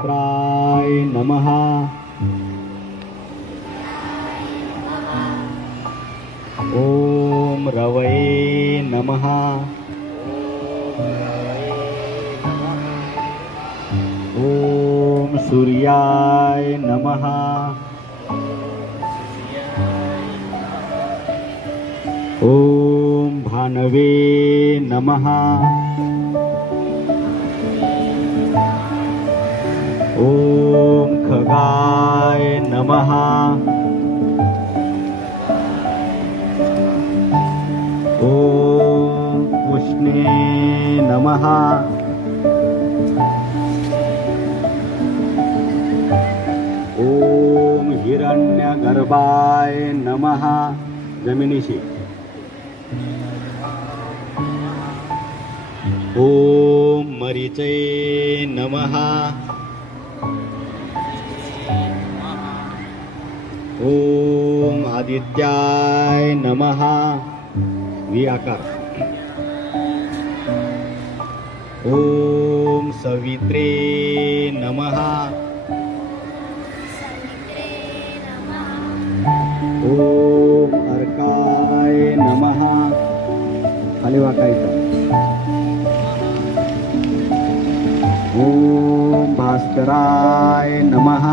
नेत्राय नमः ओम रवये नमः ओम सूर्याय नमः ओम भानवे नमः ओम खगाय नमः ओम उष्णे नमः ओम हिरण्यगर्भाय नमः जमिनीशी ओम मरीचे नमः ओम आदित्याय नमः वी आकार ओम सवित्रे नमः ओम अर्काय नमः खाली वाकायचं ओम भास्कराय नमः